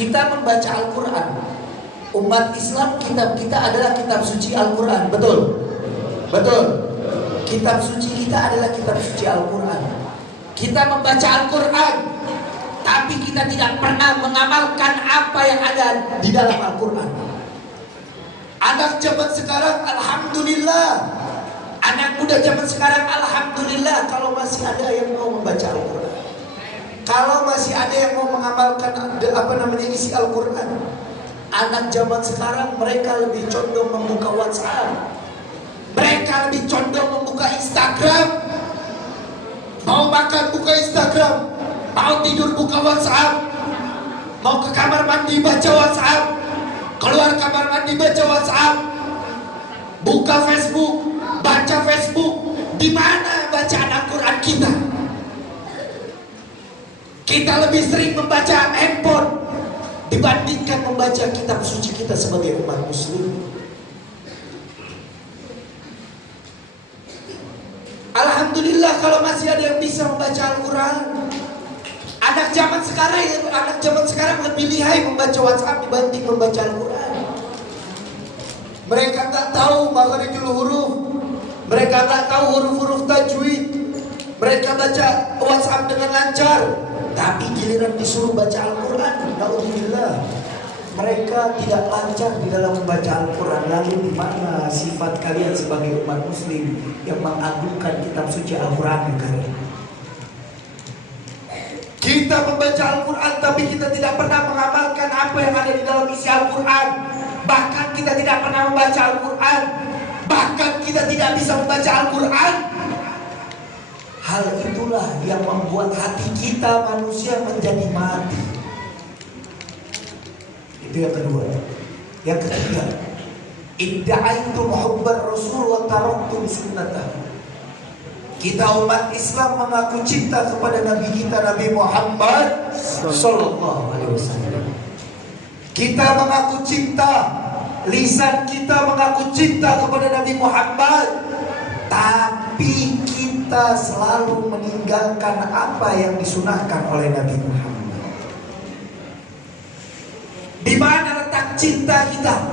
Kita membaca Al-Quran. Umat Islam, kitab kita adalah kitab suci Al-Quran. Betul? Betul. Kitab suci kita adalah kitab suci Al-Quran. Kita membaca Al-Quran, tapi kita tidak pernah mengamalkan apa yang ada di dalam Al-Quran. Anak zaman sekarang, alhamdulillah. Anak muda zaman sekarang, alhamdulillah, kalau masih ada yang mau membaca Al-Quran, kalau masih ada yang mau mengamalkan isi Al-Quran. Anak zaman sekarang mereka lebih condong membuka WhatsApp, mereka lebih condong membuka Instagram. Mau makan buka Instagram, mau tidur buka WhatsApp, mau ke kamar mandi baca WhatsApp, keluar kamar mandi baca WhatsApp, buka Facebook, baca Facebook. Di mana bacaan Al-Quran kita? Kita lebih sering membaca handphone dibandingkan membaca kitab suci kita sebagai umat muslim. Alhamdulillah kalau masih ada yang bisa membaca Al-Quran. Anak zaman sekarang lebih lihai membaca WhatsApp dibanding membaca Al-Quran. Mereka tak tahu makharijul huruf, mereka tak tahu huruf-huruf tajwid. Mereka baca WhatsApp dengan lancar, tapi giliran disuruh baca Al-Quran, naudzubillah, mereka tidak lancar di dalam membaca Al-Quran. Lalu di mana sifat kalian sebagai umat muslim yang mengagungkan kitab suci Al-Quran kalian? Kita membaca Al-Quran tapi kita tidak pernah mengamalkan apa yang ada di dalam isi Al-Quran. Bahkan kita tidak pernah membaca Al-Quran, bahkan kita tidak bisa membaca Al-Quran. Hal itulah yang membuat hati kita manusia menjadi mati. Itu yang kedua. Yang ketiga, idda'aitum hubbar rasul wa taraktum sunnatah. Kita umat Islam mengaku cinta kepada Nabi kita, Nabi Muhammad sallallahu alaihi wasallam. Kita mengaku cinta, lisan kita mengaku cinta kepada Nabi Muhammad, tapi kita selalu meninggalkan apa yang disunahkan oleh Nabi Muhammad. Di mana letak cinta kita?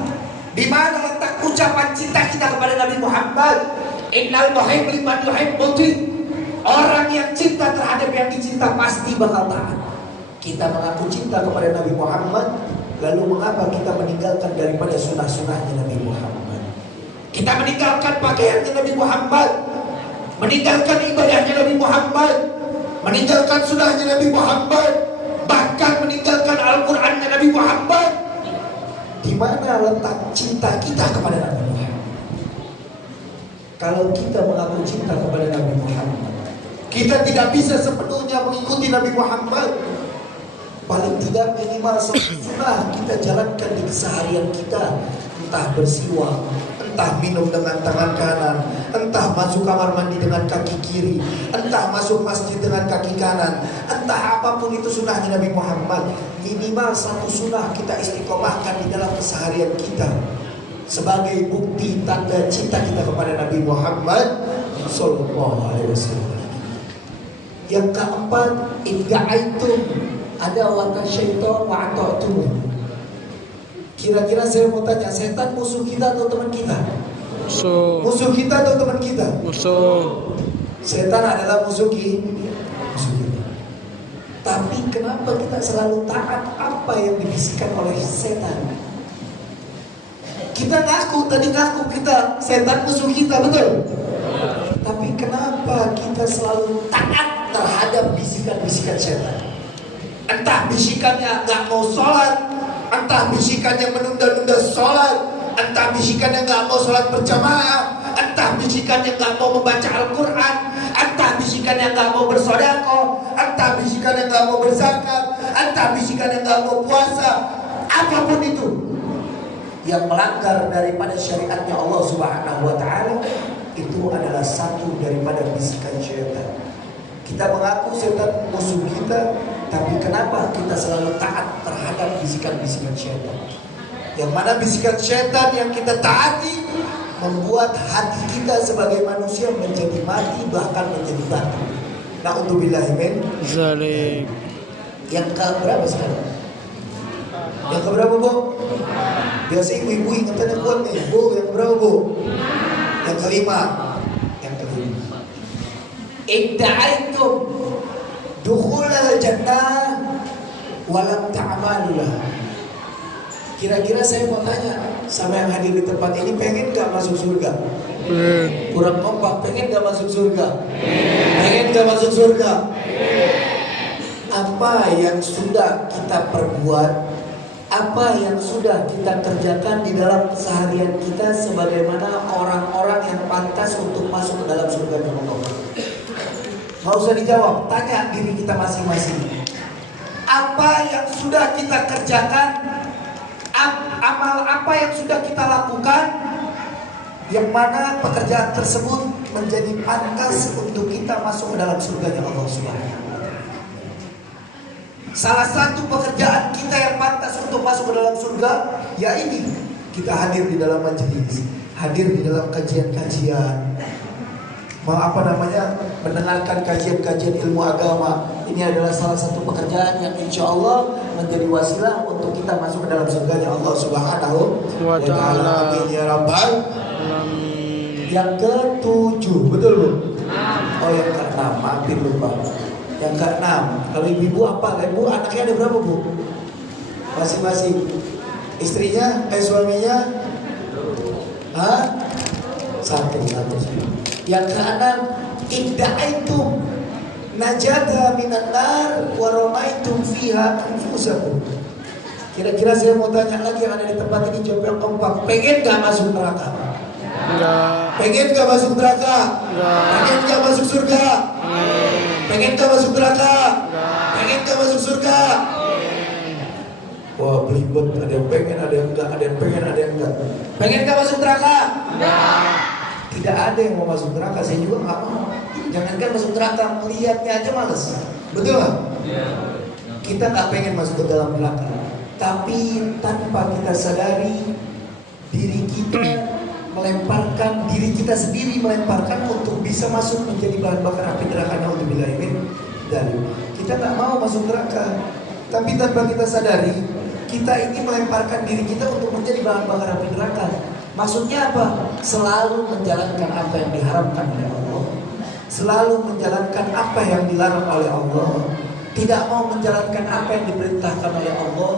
Di mana letak ucapan cinta kita kepada Nabi Muhammad? Innal muhibba liman yuhibbu. Orang yang cinta terhadap yang dicinta pasti bakal taat. Kita mengaku cinta kepada Nabi Muhammad, lalu mengapa kita meninggalkan daripada sunnah-sunnahnya Nabi Muhammad? Kita meninggalkan pakaiannya Nabi Muhammad, meninggalkan ibadahnya Nabi Muhammad, meninggalkan sunnahnya Nabi Muhammad, bahkan meninggalkan Al-Qurannya Nabi Muhammad. Di mana letak cinta kita kepada Nabi Muhammad? Kalau kita mengaku cinta kepada Nabi Muhammad, kita tidak bisa sepenuhnya mengikuti Nabi Muhammad. Paling tidak minimal sunnah kita jalankan di keseharian kita. Entah bersiwak, entah minum dengan tangan kanan, entah masuk kamar mandi dengan kaki kiri, entah masuk masjid dengan kaki kanan, entah apapun itu sunnahnya Nabi Muhammad. Minimal satu sunnah kita istiqomahkan di dalam keseharian kita sebagai bukti tanda cinta kita kepada Nabi Muhammad sallallahu alaihi wasallam. Yang keempat, idda'aitum ada wata syaitan wa ata'tum. Kira-kira saya mau tanya, setan musuh kita atau teman kita? Musuh. Musuh kita atau teman kita? Musuh. Setan adalah musuh kita. Tapi kenapa kita selalu taat apa yang dibisikkan oleh setan? Kita ngaku kita setan musuh kita, betul? Tapi kenapa kita selalu taat terhadap bisikan-bisikan setan? Entah bisikannya nggak mau sholat, entah bisikannya menunda-nunda sholat, entah bisikannya nggak mau sholat berjamaah, entah bisikannya nggak mau membaca Al-Quran, entah bisikannya nggak mau bersedekah, entah bisikannya nggak mau berzakat, entah bisikannya nggak mau puasa. Apapun itu yang melanggar daripada syariatnya Allah Subhanahu wa ta'ala, itu adalah satu daripada bisikan syaitan. Kita mengaku setan musuh kita, tapi kenapa kita selalu taat terhadap bisikan-bisikan syaitan? Yang mana bisikan syaitan yang kita taati membuat hati kita sebagai manusia menjadi mati, bahkan menjadi batu. Na'udzubillahi min dzalik. Yang ke berapa sekarang? Yang keberapa Bu? Biasa ibu-ibu ingatannya kuat nih. Bu, yang keberapa Bu? Yang kelima. Yang kelima. Idda'aitum dukhulal jannah walam ta'amalulah. Kira-kira saya mau tanya sama yang hadir di tempat ini, pengen gak masuk surga? Kurang kompak, pengen gak masuk surga? Pengen gak masuk surga? Apa yang sudah kita perbuat, apa yang sudah kita kerjakan di dalam keseharian kita sebagaimana orang-orang yang pantas untuk masuk ke dalam surga Allah? Gak usah dijawab, tanya diri kita masing-masing. Apa yang sudah kita kerjakan, amal apa yang sudah kita lakukan, yang mana pekerjaan tersebut menjadi pantas untuk kita masuk ke dalam surganya Allah Subhanahu. Salah satu pekerjaan kita yang pantas untuk masuk ke dalam surga, ya ini, kita hadir di dalam majelis, hadir di dalam kajian-kajian, mendengarkan kajian-kajian ilmu agama. Ini adalah salah satu pekerjaan yang insya Allah menjadi wasilah untuk kita masuk ke dalam surganya Allah Subhanahu wa ta'ala. Amin ya rabbal alamin. Yang ke-7, betul Bu? Oh yang ke-6, maafin lupa. Yang ke-6, kalau ibu apa? Ibu anaknya ada berapa Bu? Masing-masing. Istrinya, suaminya? Hah? Satu. Yang ke-6, idda'aitum najata minan nar wa ramaitum fiha anfusakum. Kira-kira saya mau tanya lagi yang ada di tempat ini, jawab yang kompak. Pengen gak masuk neraka? Enggak. Pengen gak masuk neraka? Enggak. Pengen gak masuk surga? Pengen gak masuk neraka? Enggak. Pengen gak masuk surga? Wah belibet, ada yang pengen, ada yang enggak, ada yang pengen, ada yang enggak. Pengen gak masuk neraka? Enggak. Tidak ada yang mau masuk neraka, saya juga gak mau. Jangankan masuk neraka, melihatnya aja males. Betul gak? Kita gak pengen masuk ke dalam neraka, tapi tanpa kita sadari, diri kita sendiri melemparkan untuk bisa masuk menjadi bahan bakar api neraka. Naudzubillah min dzalik. Kita gak mau masuk neraka, tapi tanpa kita sadari, kita ini melemparkan diri kita untuk menjadi bahan bakar api neraka. Maksudnya apa? Selalu menjalankan apa yang diharamkan oleh Allah, selalu menjalankan apa yang dilarang oleh Allah, tidak mau menjalankan apa yang diperintahkan oleh Allah.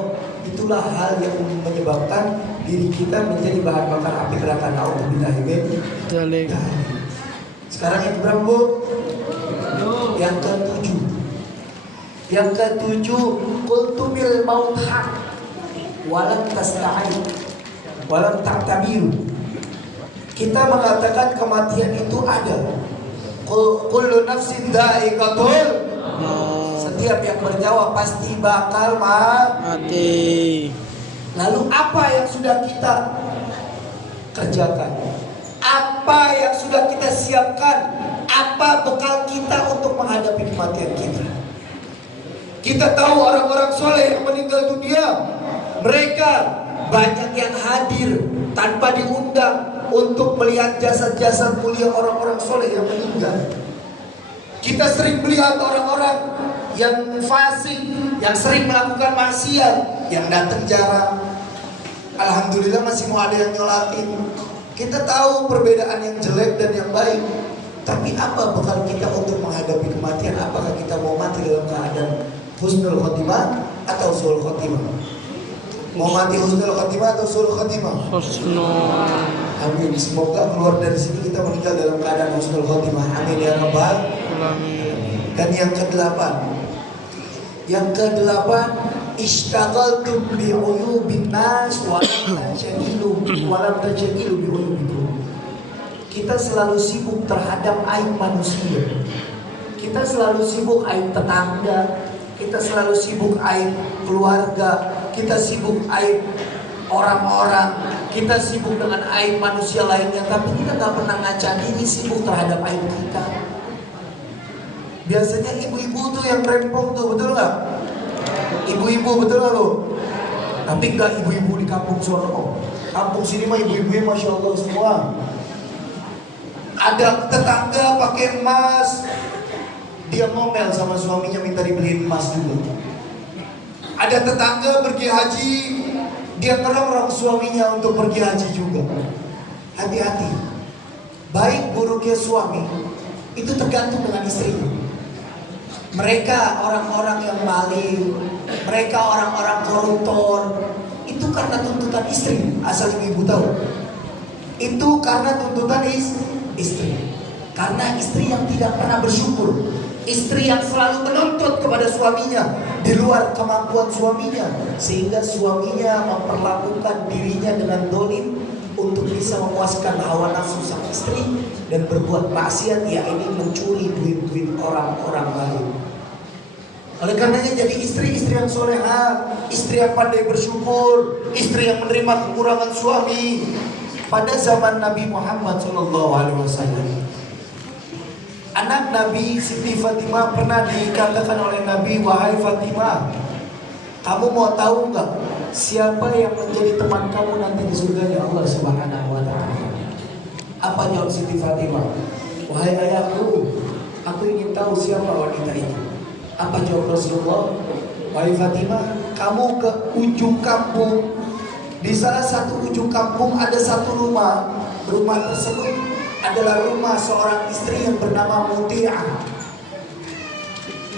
Itulah hal yang menyebabkan diri kita menjadi bahan bakar api neraka. Naudzubillah min dzalik. Sekarang yang berapa Bu? Yang ke-7. Yang ke-7, qultumil maut haq walam tasta'in walam ta'tabiru. Kita mengatakan kematian itu ada. Kullu nafsin dha'iqatul. Setiap yang bernyawa pasti bakal mati. Lalu apa yang sudah kita kerjakan? Apa yang sudah kita siapkan? Apa bekal kita untuk menghadapi kematian kita? Kita tahu orang-orang soleh yang meninggal dunia, mereka banyak yang hadir tanpa diundang untuk melihat jasad-jasad mulia orang-orang soleh yang meninggal. Kita sering melihat orang-orang yang fasik, yang sering melakukan maksiat, yang datang jarang. Alhamdulillah masih mau ada yang nyolatin. Kita tahu perbedaan yang jelek dan yang baik. Tapi apa bekal kita untuk menghadapi kematian? Apakah kita mau mati dalam keadaan husnul khotimah atau su'ul khotimah? Mau mati husnul khotimah atau su'ul khotimah? Husnul. Amin. Semoga keluar dari sini kita meninggal dalam keadaan husnul khotimah. Amin ya rabbal alamin. Dan yang ke-8. Yang ke-8, ishtaghaltum bi uyubin nas wa lam tajadilu bi uyubikum. Kita selalu sibuk terhadap aib manusia. Kita selalu sibuk aib tetangga, kita selalu sibuk aib keluarga, kita sibuk aib orang-orang, kita sibuk dengan aib manusia lainnya, tapi kita gak pernah ngaca diri sibuk terhadap aib kita. Biasanya ibu-ibu tuh yang rempong tuh, betul gak? Ibu-ibu, betul gak lo? Tapi gak ibu-ibu di kampung sono. Kampung sini mah ibu-ibunya Masya Allah semua. Ada tetangga pakai emas, dia ngomel sama suaminya minta dibeliin emas juga. Ada tetangga pergi haji, Dia ngerongrong suaminya untuk pergi haji juga. Hati-hati. Baik buruknya suami itu tergantung dengan istrinya. Mereka orang-orang yang maling, mereka orang-orang koruptor, itu karena tuntutan istri. Asal ibu tahu, itu karena tuntutan istri. Karena istri yang tidak pernah bersyukur, istri yang selalu menuntut kepada suaminya di luar kemampuan suaminya, sehingga suaminya memperlakukan dirinya dengan dolim untuk bisa memuaskan hawa nafsu sang istri dan berbuat maksiat, yakni mencuri duit-duit orang-orang lain. Oleh karenanya jadi istri yang soleha, istri yang pandai bersyukur, istri yang menerima kekurangan suami. Pada zaman Nabi Muhammad SAW, anak Nabi Siti Fatimah pernah dikatakan oleh Nabi, wahai Fatimah, kamu mau tahu nggak siapa yang menjadi teman kamu nanti di surga Allah Subhanahu wa Ta'ala? Apa jawab Siti Fatimah? Wahai ayahku, aku ingin tahu siapa wanita itu. Apa jawab Rasulullah? Wahai Fatimah, kamu ke ujung kampung. Di salah satu ujung kampung ada satu rumah. Rumah tersebut adalah rumah seorang istri yang bernama Muti'ah.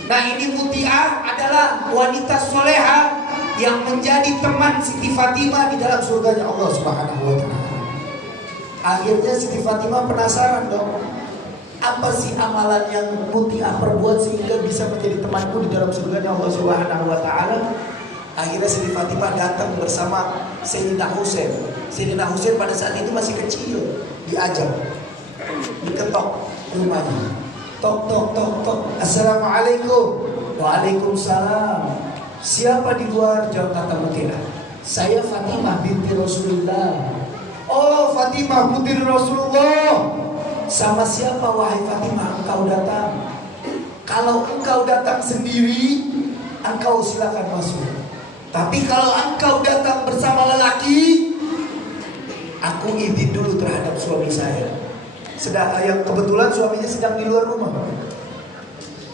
Nah, ini Muti'ah adalah wanita soleha yang menjadi teman Siti Fatimah di dalam surganya Allah Subhanahu wa Ta'ala. Akhirnya Siti Fatimah penasaran dong, apa sih amalan yang Muti'ah perbuat sehingga bisa menjadi temanku di dalam surganya Allah Subhanahu wa Ta'ala. Akhirnya Siti Fatimah datang bersama Sayyidina Husain. Sayyidina Husain pada saat itu masih kecil, diajak, diketok rumahnya. Tok tok tok tok. Assalamualaikum. Waalaikumsalam. Siapa di luar? Jawab kata Muti'ah. Saya Fatimah binti Rasulullah. Oh, Fatimah binti Rasulullah. Sama siapa wahai Fatimah engkau datang? Kalau engkau datang sendiri, engkau silakan masuk. Tapi kalau engkau datang bersama lelaki, aku izin dulu terhadap suami saya. Sedang yang kebetulan suaminya sedang di luar rumah.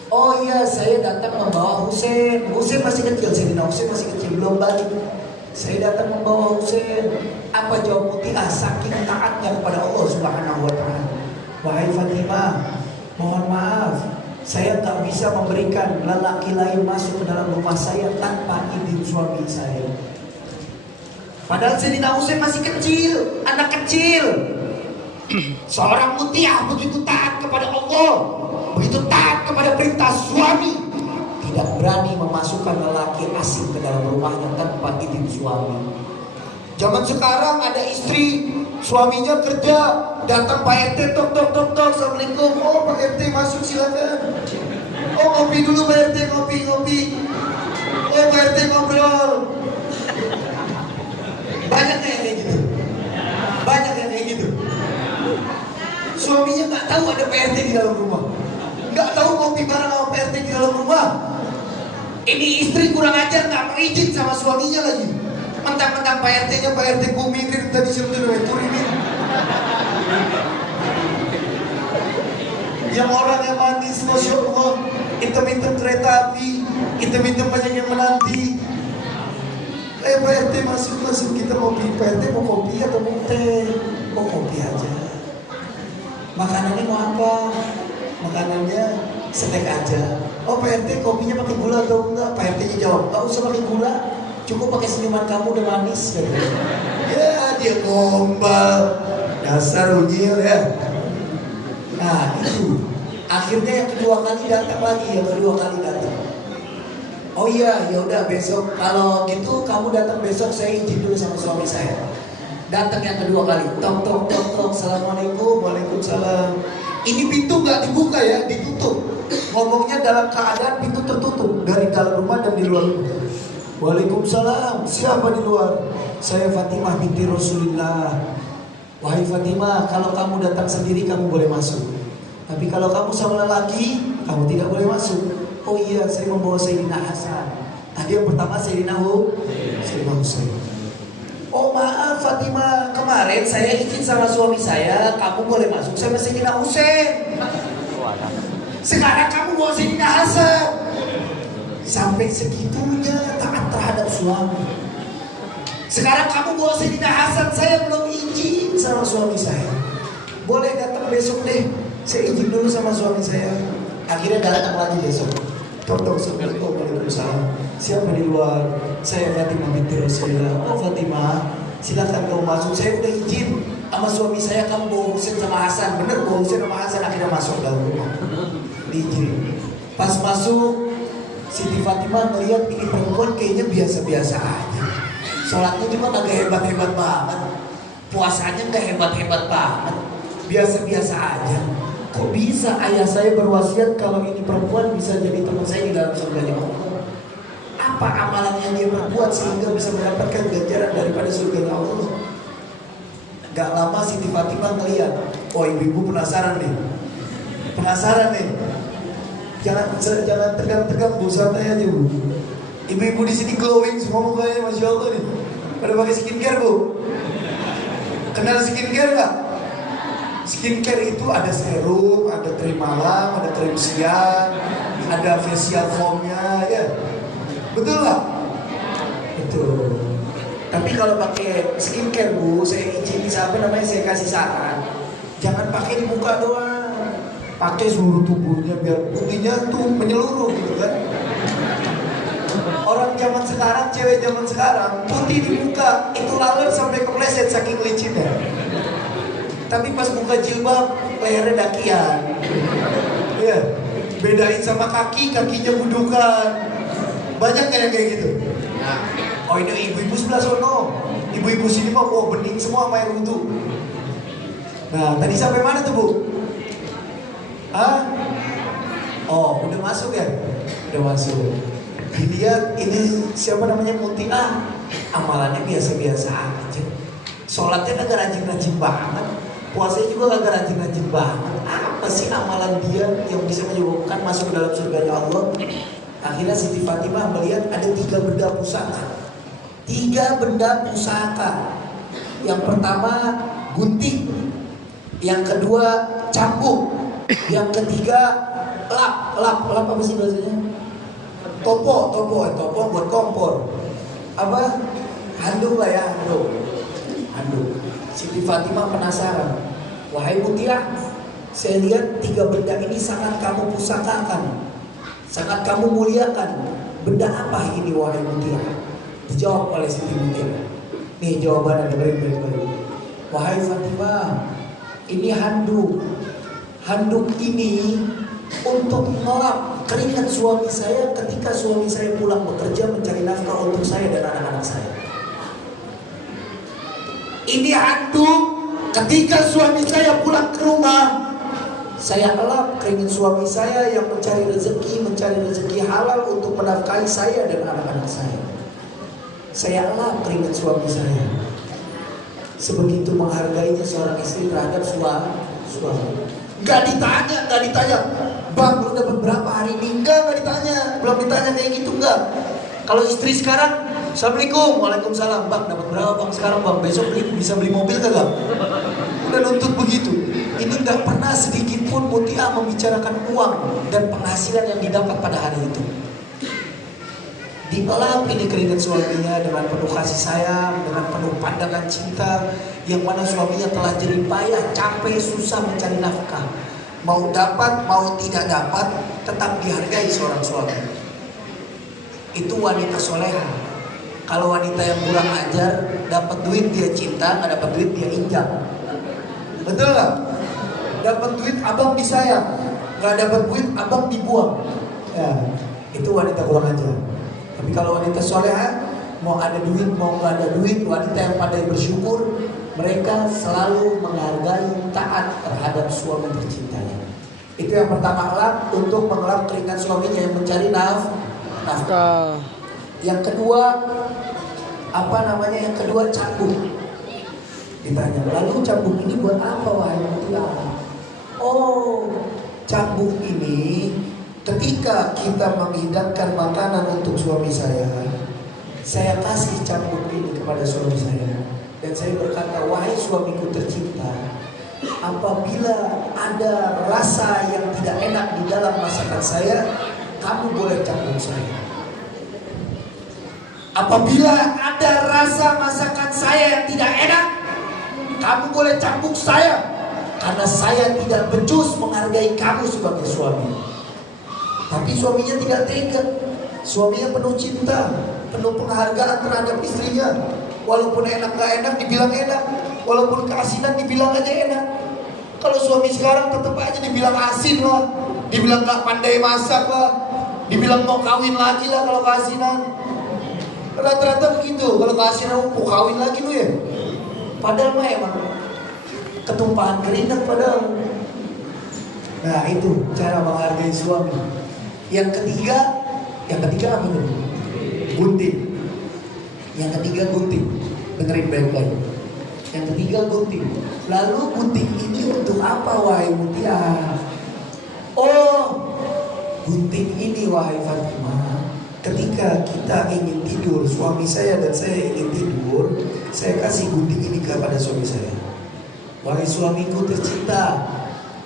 Oh iya, saya datang membawa Husain. Husain masih kecil, Sayyidina Husain masih kecil, belum balik. Saya datang membawa Husain. Apa jawab Muti'ah saking taatnya kepada Allah Subhanahu wa Ta'ala? Wahai Fatimah, mohon maaf, saya tak bisa memberikan lelaki lain masuk ke dalam rumah saya tanpa izin suami saya. Padahal Sayyidina Husain masih kecil, anak kecil. Seorang Muti'ah begitu taat kepada Allah, begitu taat kepada perintah suami, tidak berani memasukkan lelaki asing ke dalam rumahnya tanpa izin suami. Zaman sekarang ada istri, suaminya kerja, datang Pak RT, tok tok tok tok, assalamualaikum. Oh Pak RT masuk silakan. Oh ngopi dulu Pak RT, ngopi. Oh Pak RT ngobrol. Banyak yang kayak gitu. Banyak yang kayak gitu. Suaminya nggak tahu ada PRT di dalam rumah, nggak tahu ngopi bareng sama PRT di dalam rumah. Ini istri kurang ajar, nggak berizin sama suaminya lagi. Mentang-mentang PRT-nya PRT Kumikir tadi sebetulnya Turimin. Yang orangnya manis, masya Allah, hitam-hitam kereta api, hitam-hitam banyak yang menanti. PRT masuk kita ngopi. PRT mau kopi atau mau teh? Mau kopi aja. Makanannya mau apa? Makanannya steak aja. Oh PRT kopinya pakai gula atau enggak? PRT-nya jawab, enggak usah pakai gula, cukup pakai senyuman kamu udah manis. Ya dia gombal, dasar unyil ya. Nah itu, akhirnya yang kedua kali datang lagi, Oh iya, ya udah besok kalau gitu kamu datang besok, saya izin dulu sama suami saya. Datang yang kedua kali, tok tok tok tok, assalamualaikum, waalaikumsalam. Ini pintu nggak dibuka ya, ditutup. Ngomongnya dalam keadaan pintu tertutup dari dalam rumah dan di luar rumah. Waalaikumsalam, siapa di luar? Saya Fatimah binti Rasulullah. Wahai Fatimah, kalau kamu datang sendiri kamu boleh masuk. Tapi kalau kamu sama lelaki, kamu tidak boleh masuk. Oh iya, saya membawa Sayyidina Hasan. Tadi yang pertama Sayyidina Husain. Oh maaf Fatimah, kemarin saya izin sama suami saya, kamu boleh masuk sama Sayyidina Husain. Sekarang kamu bawa Sayyidina Hasan. Sampai segitunya taat terhadap suami. Sekarang kamu bawa Sayyidina Hasan, saya belum izin sama suami saya. Boleh datang besok deh, saya izin dulu sama suami saya. Akhirnya datang lagi besok. Tolong Assalamualaikum Waalaikumsalam. Siapa di luar? Saya Fatimah binti Rasulullah. Oh Fatimah, silakan kamu masuk. Saya udah izin sama suami saya, kamu bawa Husain sama Hasan. Bener bawa Husain sama Hasan. Akhirnya masuk dalam rumah, diizin. Pas masuk, Siti Fatimah melihat ini perempuan kayaknya biasa-biasa aja. Sholatnya juga kagak hebat-hebat banget, puasanya gak hebat-hebat banget, biasa-biasa aja. Kok bisa ayah saya berwasiat kalau ini perempuan bisa jadi teman saya di dalam surganya Allah? Apa amalan yang dia berbuat sehingga bisa mendapatkan ganjaran daripada surganya Allah? Gak lama Siti Fatimah ngeliat, oh ibu-ibu penasaran nih. Jangan tegang-tegang Bu, santai aja Bu. Ibu-ibu di sini glowing semua mukanya, masya Allah nih. Pada pakai skincare Bu. Kenal skincare nggak? Skincare itu ada serum, ada krim malam, ada krim siang, ada facial foamnya, ya. Betul nggak? Betul. Tapi kalau pakai skincare Bu, saya izin saya kasih saran, jangan pakai di muka doang, pakai seluruh tubuhnya biar putihnya tuh menyeluruh gitu kan. Orang zaman sekarang, cewek zaman sekarang putih di muka itu laler sampai kepleset saking licinnya. Tapi pas buka jilbab lehernya dakian. Iya, bedain sama kakinya budukan. Banyak kayak gitu. Oh ini ibu-ibu sebelah sono, ibu-ibu sini mah bening semua sama air wudhu. Nah tadi sampai mana tuh Bu? Oh udah masuk ya? Udah masuk. Dilihat ini siapa namanya Mutia, amalannya biasa-biasa aja. Sholatnya kagak rajin-rajin banget, puasanya juga kagak rajin-rajin banget. Apa sih amalan dia yang bisa menyebabkan masuk ke dalam surganya Allah? Akhirnya Siti Fatimah melihat ada 3 benda pusaka. 3 benda pusaka. Yang pertama gunting, yang kedua cambuk, yang ketiga lap apa sih bahasanya? Topo buat kompor. Apa? Handuk lah ya, handuk. Siti Fatimah penasaran. Wahai Mutia, saya lihat 3 benda ini sangat kamu pusakakan, sangat kamu muliakan. Benda apa ini wahai Mutia? Dijawab oleh Siti Mutia. Nih jawabannya, dengerin baik-baik. Wahai Fatimah, ini handuk. Handuk ini untuk melap keringat suami saya ketika suami saya pulang bekerja mencari nafkah untuk saya dan anak-anak saya. Ini handuk ketika suami saya pulang ke rumah, saya elap keringat suami saya yang mencari rezeki halal untuk menafkahi saya dan anak-anak saya. Saya elap keringat suami saya. Sebegitu menghargainya seorang istri terhadap suami. Gak ditanya, Bang belum dapat berapa hari ini? Enggak ditanya, belum ditanya kayak gitu, enggak. Kalau istri sekarang, Assalamualaikum, Waalaikumsalam, Bang dapat berapa Bang sekarang Bang? Besok bisa beli mobil kagak? Udah nuntut begitu. Ini gak pernah sedikit pun Mutia membicarakan uang dan penghasilan yang didapat pada hari itu. Dielap ini keringat suaminya dengan penuh kasih sayang, dengan penuh pandangan cinta, yang mana suaminya telah jerih payah, capek, susah mencari nafkah. Mau dapat, mau tidak dapat, tetap dihargai seorang suami. Itu wanita soleha. Kalau wanita yang kurang ajar, dapat duit dia cinta, nggak dapat duit dia injak. Betul nggak? Dapat duit abang disayang, nggak dapat duit abang dibuang. Ya, itu wanita kurang ajar. Tapi kalau wanita soleha, mau ada duit, mau nggak ada duit, wanita yang pandai bersyukur, mereka selalu menghargai, taat terhadap suami tercintanya. Itu yang pertama, elap untuk mengelap keringat suaminya yang mencari nafkah. Yang kedua, Yang kedua cambuk. Ditanya, lalu cambuk ini buat apa wahai Mutia? Oh, cambuk ini ketika kita menghidangkan makanan untuk suami saya kasih cambuk ini kepada suami saya. Dan saya berkata, wahai suamiku tercinta, apabila ada rasa yang tidak enak di dalam masakan saya, kamu boleh cambuk saya. Apabila ada rasa masakan saya yang tidak enak, kamu boleh cambuk saya, karena saya tidak becus menghargai kamu sebagai suami. Tapi suaminya tidak tega. Suaminya penuh cinta, penuh penghargaan terhadap istrinya. Walaupun enak gak enak dibilang enak, walaupun keasinan dibilang aja enak. Kalau suami sekarang tetap aja dibilang asin lah, dibilang gak pandai masak lah, dibilang mau kawin lagi lah kalau keasinan. Rata-rata begitu, kalau keasinan mau kawin lagi lu ya. Padahal mah emang ketumpahan keringat padahal. Nah itu cara menghargai suami. Yang ketiga apa nih? Gunting. Yang ketiga gunting. Dengerin baik-baik. Yang ketiga gunting. Lalu gunting ini untuk apa wahai Mutia? Oh, gunting ini wahai Fatimah. Ketika kita ingin tidur, suami saya dan saya ingin tidur, saya kasih gunting ini kepada suami saya. Wahai suamiku tercinta,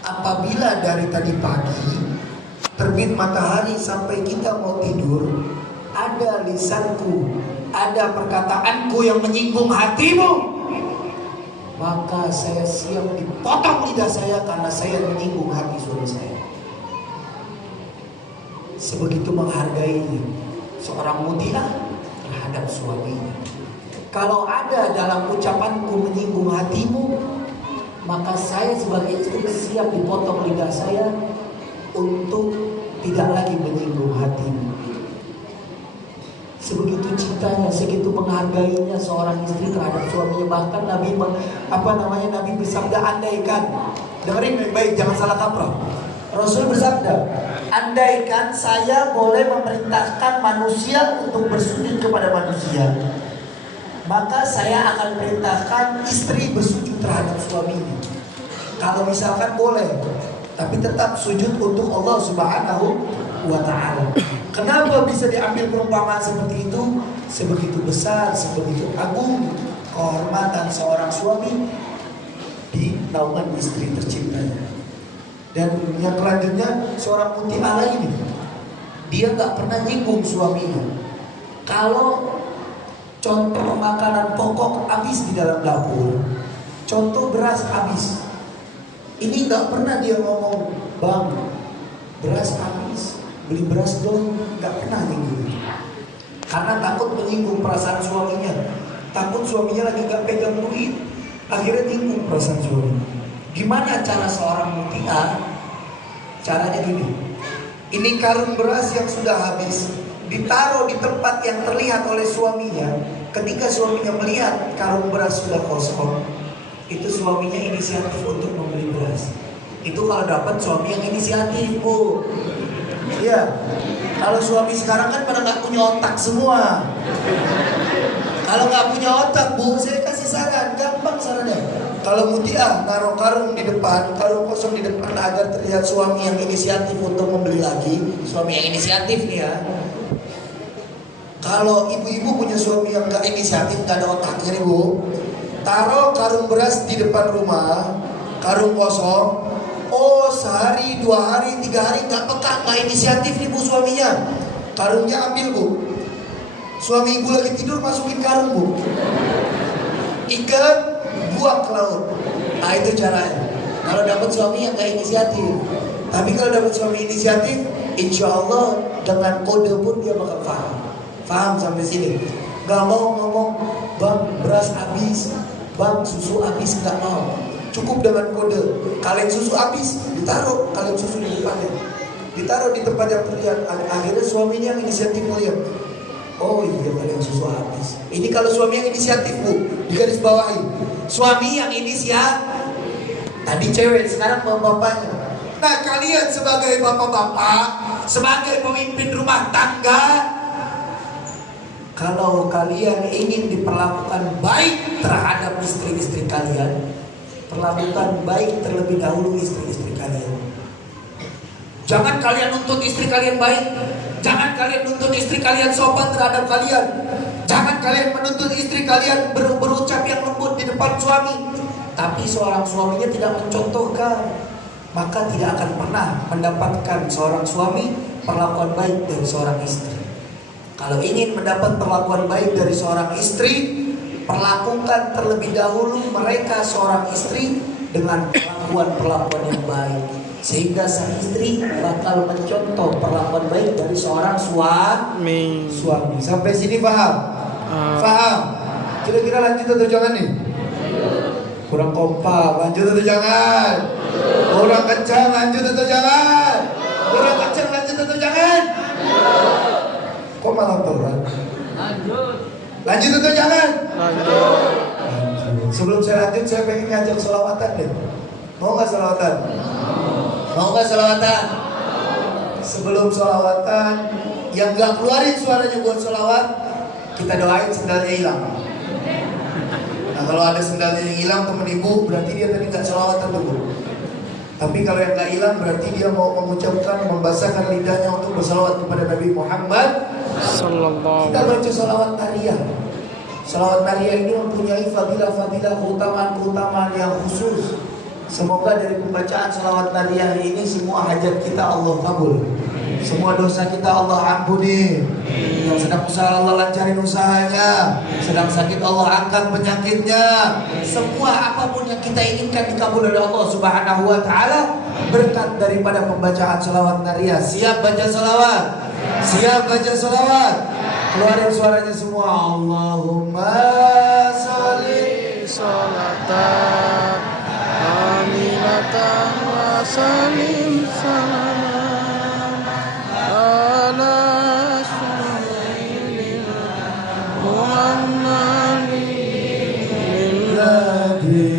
apabila dari tadi pagi terbit matahari sampai kita mau tidur, ada lisanku, ada perkataanku yang menyinggung hatimu, maka saya siap dipotong lidah saya karena saya menyinggung hati suami saya. Sebegitu menghargainya seorang mutia terhadap suaminya. Kalau ada dalam ucapanku menyinggung hatimu, maka saya sebagai istri siap dipotong lidah saya untuk tidak lagi menyinggung hatimu. Sebegitu cintanya, segitu menghargainya seorang istri terhadap suaminya. Bahkan Nabi bersabda, andaikan, dengerin baik-baik, jangan salah kaprah. Rasul bersabda, andaikan saya boleh memerintahkan manusia untuk bersujud kepada manusia, maka saya akan perintahkan istri bersujud terhadap suaminya. Kalau misalkan boleh, tapi tetap sujud untuk Allah Subhanahu wa Ta'ala. Kenapa bisa diambil perumpamaan seperti itu? Sebegitu besar, sebegitu agung kehormatan seorang suami di naungan istri tercintanya. Dan yang selanjutnya seorang mutia lagi nih, dia gak pernah nyinggung suaminya. Kalau contoh makanan pokok habis di dalam dapur, contoh beras habis, ini gak pernah dia ngomong, bang beras habis, beli beras dong. Gak pernah nyinggung, karena takut menyinggung perasaan suaminya. Takut suaminya lagi gak pegang duit, akhirnya nyinggung perasaan suaminya. Gimana cara seorang mutia? Caranya gini, ini karung beras yang sudah habis ditaruh di tempat yang terlihat oleh suaminya. Ketika suaminya melihat karung beras sudah kosong, itu suaminya inisiatif untuk membeli beras. Itu kalau dapat suami yang inisiatif, Bu. Iya. Kalau suami sekarang kan pada nggak punya otak semua. Kalau nggak punya otak, Bu, saya kasih saran, gampang sarannya. Kalau mutia naruh karung di depan, karung kosong di depan agar terlihat suami yang inisiatif untuk membeli lagi. Suami yang inisiatif nih ya. Kalau ibu-ibu punya suami yang nggak inisiatif, nggak ada otaknya nih, Bu, taruh karung beras di depan rumah, karung kosong. Oh, sehari, 2 hari, 3 hari nggak peka, nggak inisiatif nih, Bu, suaminya. Karungnya ambil, Bu. Suami ibu lagi tidur, masukin karung, Bu. Ikat, buang ke laut. Nah, itu caranya. Kalau dapat suami yang gak inisiatif. Tapi kalau dapat suami inisiatif, insya Allah dengan kode pun dia bakal paham. Paham sampai sini. Gak mau ngomong, bang beras habis, bang susu habis, gak mau. Cukup dengan kode. Kaleng susu habis, ditaruh kaleng susu di depannya, ditaruh di tempat yang terlihat. Akhirnya suaminya yang inisiatif melihat. Oh iya, kaleng susu habis. Ini kalau suami yang inisiatif, Bu, digaris bawahi. Suami yang inisiatif. Tadi cewek, sekarang bapak-bapaknya. Nah, kalian sebagai bapak-bapak, sebagai pemimpin rumah tangga, kalau kalian ingin diperlakukan baik terhadap istri-istri kalian, perlakukan baik terlebih dahulu istri-istri kalian. Jangan kalian nuntut istri kalian baik. Jangan kalian nuntut istri kalian sopan terhadap kalian. Jangan kalian menuntut istri kalian berucap yang lembut di depan suami, tapi seorang suaminya tidak mencontohkan, maka tidak akan pernah mendapatkan seorang suami perlakuan baik dari seorang istri. Kalau ingin mendapat perlakuan baik dari seorang istri, perlakukan terlebih dahulu mereka seorang istri dengan perlakuan yang baik, sehingga sang istri bakal mencontoh perlakuan baik dari seorang suami. Sampai sini paham? Paham? Kira-kira lanjut atau jangan nih? Kurang kompak, lanjut atau jangan? Kurang kencang, lanjut atau jangan? Kurang kencang, lanjut atau jangan? Kok malah berat? Lanjut atau jangan? Lanjut. Sebelum saya lanjut, saya pengen ngajak selawatan deh. Mau nggak selawatan? Mau nggak selawatan? Sebelum selawatan, yang nggak keluarin suaranya buat selawat, kita doain sendalnya hilang. Nah, kalau ada sendalnya yang hilang temen ibu, berarti dia tadi nggak selawatan tuh, Bu. Tapi kalau yang nggak hilang, berarti dia mau mengucapkan, membasahkan lidahnya untuk berselawat kepada Nabi Muhammad Sallallahu. Kita baca selawat nariyah. Selawat nariyah ini mempunyai fadilah-fadilah, keutamaan-keutamaan yang khusus. Semoga dari pembacaan selawat nariyah ini semua hajat kita Allah kabul, semua dosa kita Allah ampuni. Yang sedang usaha Allah lancarin usahanya, sedang sakit Allah angkat penyakitnya. Semua apapun yang kita inginkan dikabul oleh Allah Subhanahu wa taala berkat daripada pembacaan selawat nariyah. Siap baca selawat? Siap baca selawat? Keluarin suaranya semua. Allahumma sholli salatan aminatan wa salim salaman ala sayyidina Muhammadin ladhi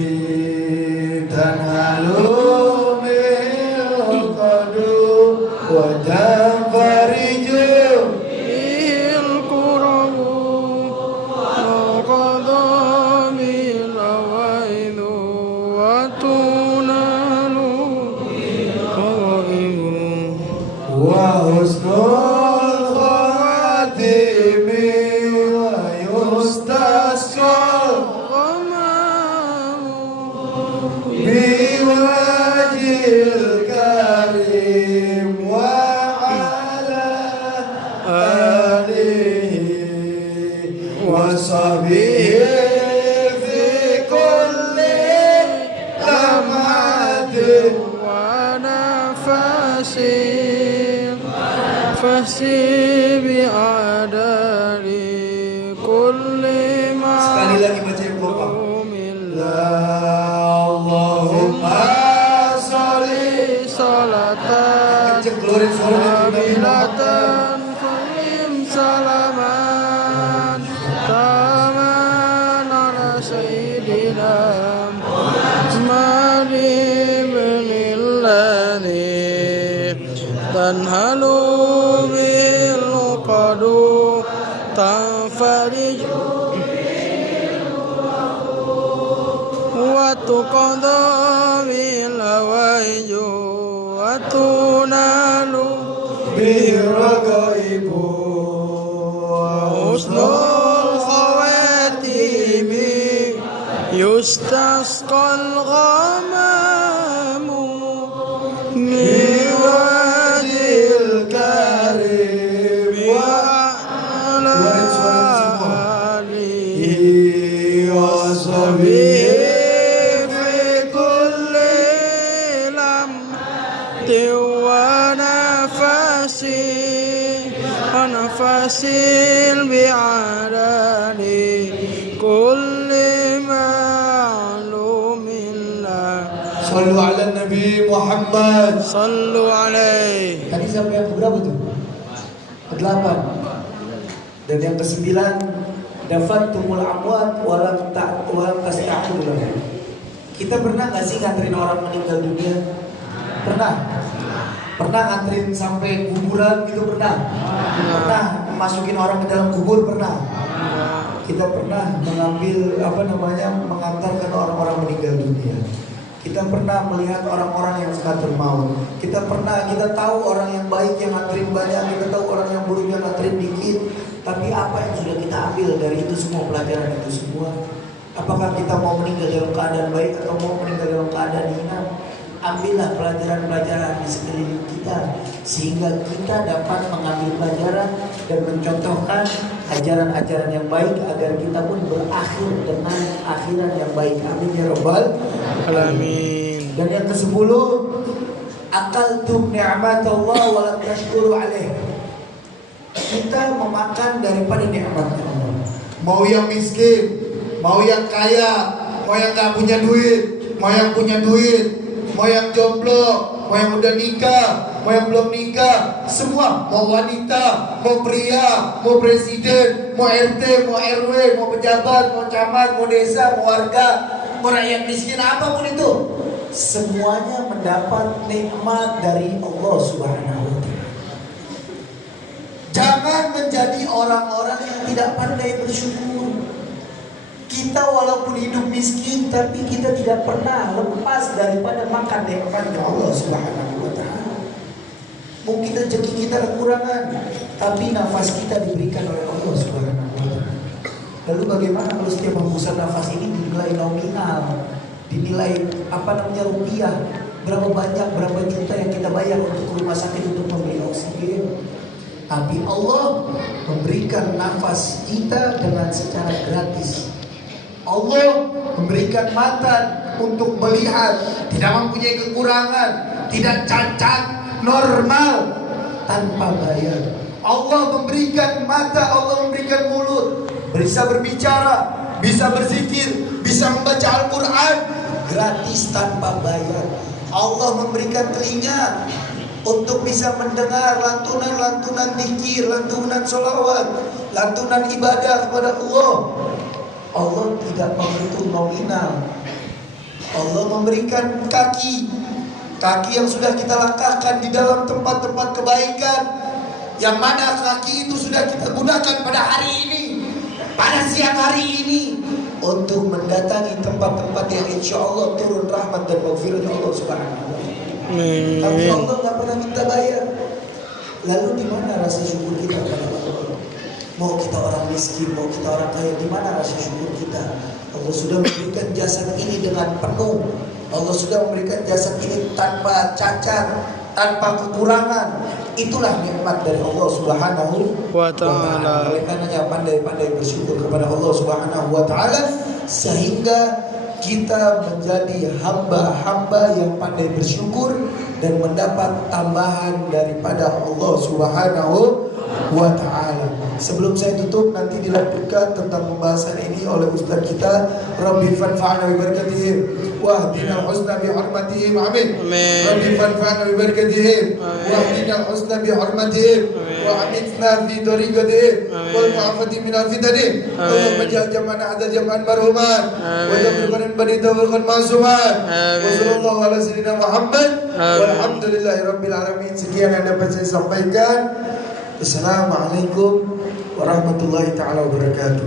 tanhalu bil qadu wa tanfariju tanhalu bil qadu tanfariju wa tuqadha bil hawaiju wa tunalu biraqaibu husnul khawatimi yustasqal ghamamu fasil bi'adani kulli ma'lumin la. Sallu ala Nabi Muhammad. Sallu alaihi. Tadi sampai yang berapa tuh? Ke-8. Dan yang ke-9, dafattumul amwat walam tasta'udu. Kita pernah gak sih nganterin orang meninggal dunia? Pernah? Pernah nganterin sampai kuburan gitu pernah? Pernah masukin orang ke dalam kubur pernah? Kita pernah mengambil mengantarkan orang-orang meninggal dunia. Kita pernah melihat orang-orang yang sekatul maut. Kita tahu orang yang baik yang nganterin banyak, kita tahu orang yang buruk yang nganterin dikit. Tapi apa yang sudah kita ambil dari itu semua, pelajaran itu semua? Apakah kita mau meninggal dalam keadaan baik atau mau meninggal dalam keadaan hina? ambillah pelajaran-pelajaran di sekeliling kita sehingga kita dapat mengambil pelajaran dan mencontohkan ajaran-ajaran yang baik agar kita pun berakhir dengan akhirat yang baik. Amin ya rabbal Alamin. Dan yang ke-10, akaltum ni'matallah wa lam tashkuru alaih. Kita memakan daripada nikmat Allah. Mau yang miskin, mau yang kaya, mau yang gak punya duit, mau yang punya duit, mau yang jomblo, mau yang udah nikah, mau yang belum nikah, semua, mau wanita, mau pria, mau presiden, mau RT, mau RW, mau pejabat, mau camat, mau desa, mau warga, mau rakyat miskin, apapun itu, semuanya mendapat nikmat dari Allah Subhanahu wa Ta'ala. Jangan menjadi orang-orang yang tidak pandai bersyukur. Kita walaupun hidup miskin, tapi kita tidak pernah lepas daripada makan nikmat Allah Subhanahu wa Ta'ala. Mungkin rezeki kita kekurangan, tapi nafas kita diberikan oleh Allah Subhanahu wa Ta'ala. Lalu bagaimana kalau setiap hembusan nafas ini dinilai nominal, dinilai rupiah, berapa banyak, berapa juta yang kita bayar untuk rumah sakit untuk membeli oksigen? Tapi Allah memberikan nafas kita dengan secara gratis. Allah memberikan mata untuk melihat, tidak mempunyai kekurangan, tidak cacat, normal, tanpa bayar. Allah memberikan mata, Allah memberikan mulut, bisa berbicara, bisa berzikir, bisa membaca Al-Quran, gratis tanpa bayar. Allah memberikan telinga untuk bisa mendengar lantunan-lantunan zikir, lantunan sholawat, lantunan ibadah kepada Allah. Allah tidak menghitung nominal. Allah memberikan kaki yang sudah kita langkahkan di dalam tempat-tempat kebaikan, yang mana kaki itu sudah kita gunakan pada hari ini, pada siang hari ini, untuk mendatangi tempat-tempat yang insya Allah turun rahmat dan maghfirah Allah Subhanahu wa Ta'ala. Tapi Allah nggak pernah minta bayar. Lalu di mana rasa syukur kita kepada Allah? Mau kita orang miskin, mau kita orang kaya, di mana rasa syukur kita? Allah sudah memberikan jasad ini dengan penuh. Allah sudah memberikan jasad ini tanpa cacat, tanpa kekurangan. Itulah nikmat dari Allah Subhanahu wa Ta'ala. Oleh karenanya pandai-pandai bersyukur kepada Allah Subhanahu wa Ta'ala, sehingga kita menjadi hamba-hamba yang pandai bersyukur dan mendapat tambahan daripada Allah Subhanahu wa Ta'ala. Sebelum saya tutup, nanti dilanjutkan tentang pembahasan ini oleh Ustaz kita, Rabbi fanfa'na bi barakatihim wa hdina al-husna bi hurmatihim. Amin. Rabbi fanfa'na bi barakatihim wa hdina al-husna bi hurmatihim wa amitna fi tariqatihim wal mu'afati min al-fitani. Allahumma ja'al jam'ana hadha jam'an marhuman wa ja'al bani tawfiqan ma'suman. Wa sallallahu ala sayyidina Muhammad walhamdulillahi rabbil alamin. Sekian yang dapat saya sampaikan. Assalamualaikum warahmatullahi taala wabarakatuh.